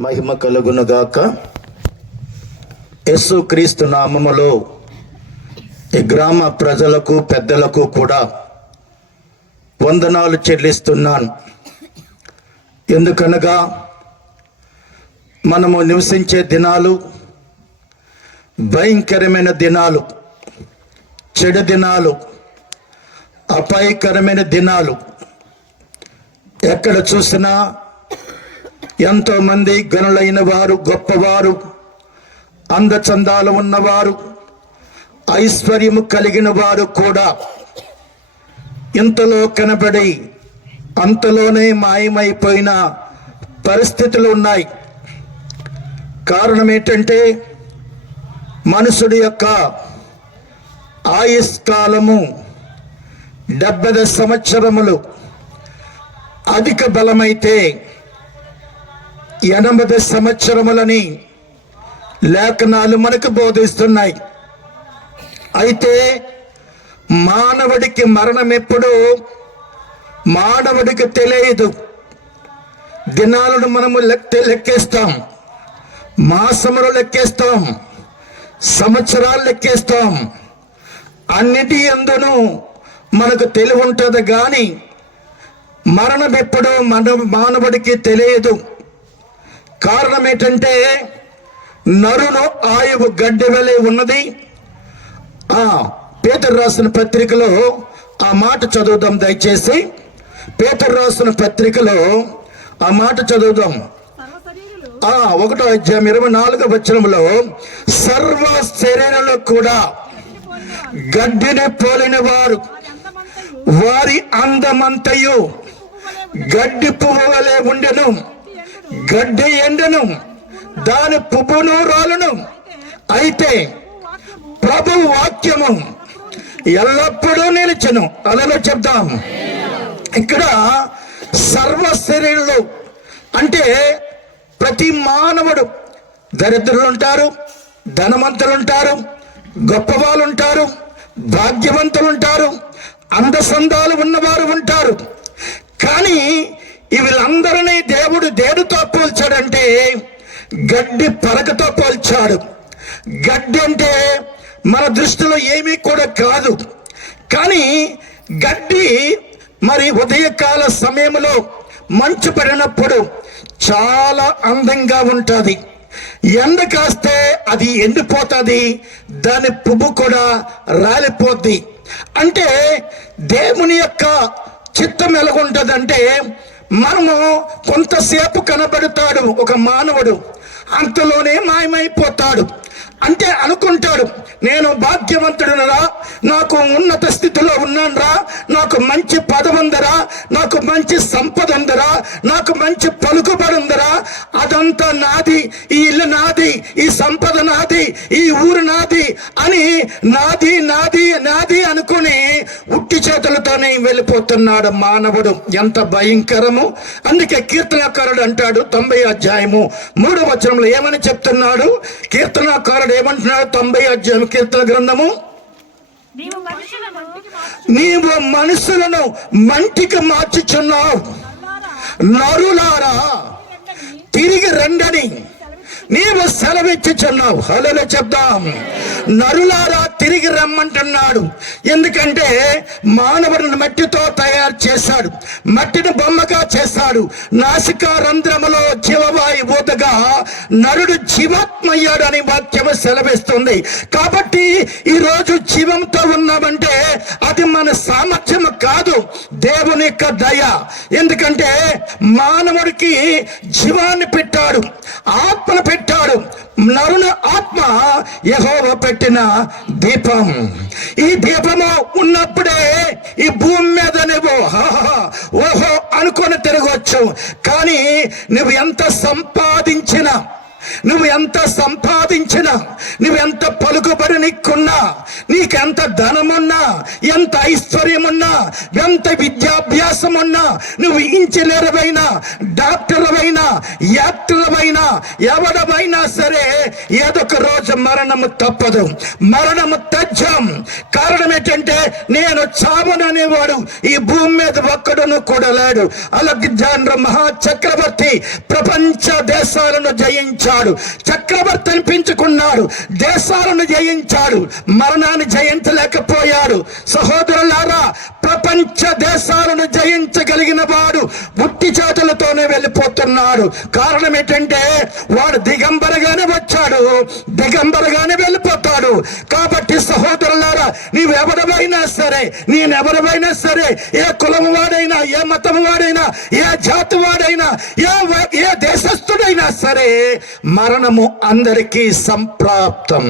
మహిమ కలుగునుగాక. యస్సు క్రీస్తు నామములో ఈ గ్రామ ప్రజలకు పెద్దలకు కూడా వందనాలు చెల్లిస్తున్నాను. ఎందుకనగా మనము నివసించే దినాలు భయంకరమైన దినాలు చెడు దినాలు అపాయకరమైన దినాలు. ఎక్కడ చూసినా ఎంతో మంది గనులైన వారు గొప్పవారు అందచందాలు ఉన్నవారు ఐశ్వర్యము కలిగిన వారు కూడా ఇంతలో కనబడి అంతలోనే మాయమైపోయిన పరిస్థితులు ఉన్నాయి. కారణం ఏంటంటే మనుషుడి యొక్క ఆయుష్కాలము డెబ్బై సంవత్సరములు అధిక బలమైతే ఎనభై సంవత్సరములని లేఖనాలు మనకు బోధిస్తున్నాయి. అయితే మానవుడికి మరణం ఎప్పుడు మానవుడికి తెలియదు. దినాలను మనము లెక్క లెక్కేస్తాం. మాసములు లెక్కేస్తాం. సంవత్సరాలు లెక్కేస్తాం. అన్నిటి ఎందును మనకు తెలివి ఉంటుంది కానీ మరణం ఎప్పుడో మన మానవుడికి తెలియదు. కారణం ఏంటంటే నరును ఆయువు గడ్డి వలె ఉన్నది. ఆ పేదరు రాసిన పత్రికలో ఆ మాట చదువుదాం దయచేసి. పేదరు రాసిన పత్రికలో ఆ మాట చదువుదాం. ఆ ఒకటో అధ్యాయం ఇరవై నాలుగో వచనంలో సర్వ శరీరంలో కూడా గడ్డిని పోలిన వారు వారి అందమంతయు వారి అందమంతయు గడ్డి పువ్వు వలె ఉండెను. గడ్డి ఎండను దాని పువ్వును రాలును అయితే ప్రభు వాక్యము ఎల్లప్పుడూ నిలిచను. అలలో చెప్దాం. ఇక్కడ సర్వ శరీరులు అంటే ప్రతి మానవుడు దరిద్రులు ఉంటారు ధనవంతులు ఉంటారు గొప్పవాళ్ళు ఉంటారు భాగ్యవంతులు ఉంటారు అందసందాలు ఉన్నవారు ఉంటారు. గడ్డి పరకతో పోల్చాడు. గడ్డి అంటే మన దృష్టిలో ఏమీ కూడా కాదు. కానీ గడ్డి మరి ఉదయకాల సమయంలో మంచు పడినప్పుడు చాలా అందంగా ఉంటుంది. ఎండ కాస్తే అది ఎండిపోతుంది దాని పువ్వు కూడా రాలిపోద్ది. అంటే దేవుని యొక్క చిత్తం ఎలాగుంటుందంటే మనము కొంతసేపు కనబడతాడు ఒక మానవుడు. అంతలోనే మాయమైపోతాడు. అంటే అనుకుంటాడు నేను భాగ్యవంతుడునరా? నాకు ఉన్నత స్థితిలో ఉన్నాను నాకు మంచి పదవి ఉందరా నాకు మంచి సంపద ఉందరా నాకు మంచి పలుకుబడి ఉందరా. అదంతా నాది ఈ ఇల్లు నాది ఈ సంపద నాది ఈ ఊరు నాది అని నాది నాది నాది అనుకుని ఉట్టి చేతులతోనే వెళ్ళిపోతున్నాడు మానవుడు. ఎంత భయంకరము. అందుకే కీర్తనకారుడు అంటాడు తొంభై అధ్యాయము మూడో వచనంలో ఏమని చెప్తున్నాడు? కీర్తనకారుడు ఏమంటున్నాడు? తొంభై అధ్యాయం కీర్తన గ్రంథము నీవు మనుషులను మంటికి మార్చుచున్నావు. నరులారా తిరిగి రండని నీవు సెలవిచ్చుచున్నావు. హలో చెప్దాం. నరులారా తిరిగి రమ్మంటున్నాడు. ఎందుకంటే మానవుడిని మట్టితో తయారు చేశాడు. మట్టిని బొమ్మగా చేస్తాడు నాసికా రంధ్రములో జీవవాయి ఊతగా నరుడు జీవాత్మయ్యాడు అని వాక్యము సెలవిస్తుంది. కాబట్టి ఈరోజు జీవంతో ఉన్నామంటే అది మన సామర్థ్యము కాదు. దేవుని యొక్క దయ. ఎందుకంటే మానవుడికి జీవాన్ని పెట్టాడు. ఆత్మను పెట్టాడు. నరుని ఆత్మ యహోవ పెట్టిన దీపం. ఈ దీపము ఉన్నప్పుడే ఈ భూమి మీద నువ్వు ఓహో అనుకొని తిరగవచ్చు కానీ నువ్వు ఎంత సంపాదించినా నువ్వు ఎంత సంపాదించినా నువ్వెంత పలుకుబడి నీకున్నా నీకెంత ధనమున్నా ఎంత ఐశ్వర్యమున్నా ఎంత విద్యాభ్యాసం ఉన్నా నువ్వు ఇంజనీర్వైనా డాక్టర్వైనా యాక్టర్వైనా ఎవడమైనా సరే ఏదొక రోజు మరణము తప్పదు. మరణము తథ్యం కారణం ఏంటంటే నేను చావననేవాడు ఈ భూమి మీద ఒక్కడును కూడా లేడు. అలెగ్జాండర్ మహా చక్రవర్తి ప్రపంచ దేశాలను జయించాడు. చక్రవర్తి అనిపించుకున్నాడు దేశాలను జయించాడు. మరణాన్ని జయించలేకపోయాడు. సహోదరులారా ప్రపంచ దేశాలను జయించగలిగిన వాడు ఉట్టి చేతులతోనే వెళ్ళిపోతున్నాడు. కారణం ఏంటంటే వాడు దిగంబరగానే వచ్చాడు. దిగంబరగానే వెళ్ళిపోతాడు. కాబట్టి సహోదరులారా నీవెవడమైనా సరే నేనెవరమైనా సరే ఏ కులం వాడైనా ఏ మతం వాడైనా ఏ జాతి వాడైనా ఏ ఏ దేశస్థుడైనా సరే మరణము అందరికీ సంప్రాప్తం.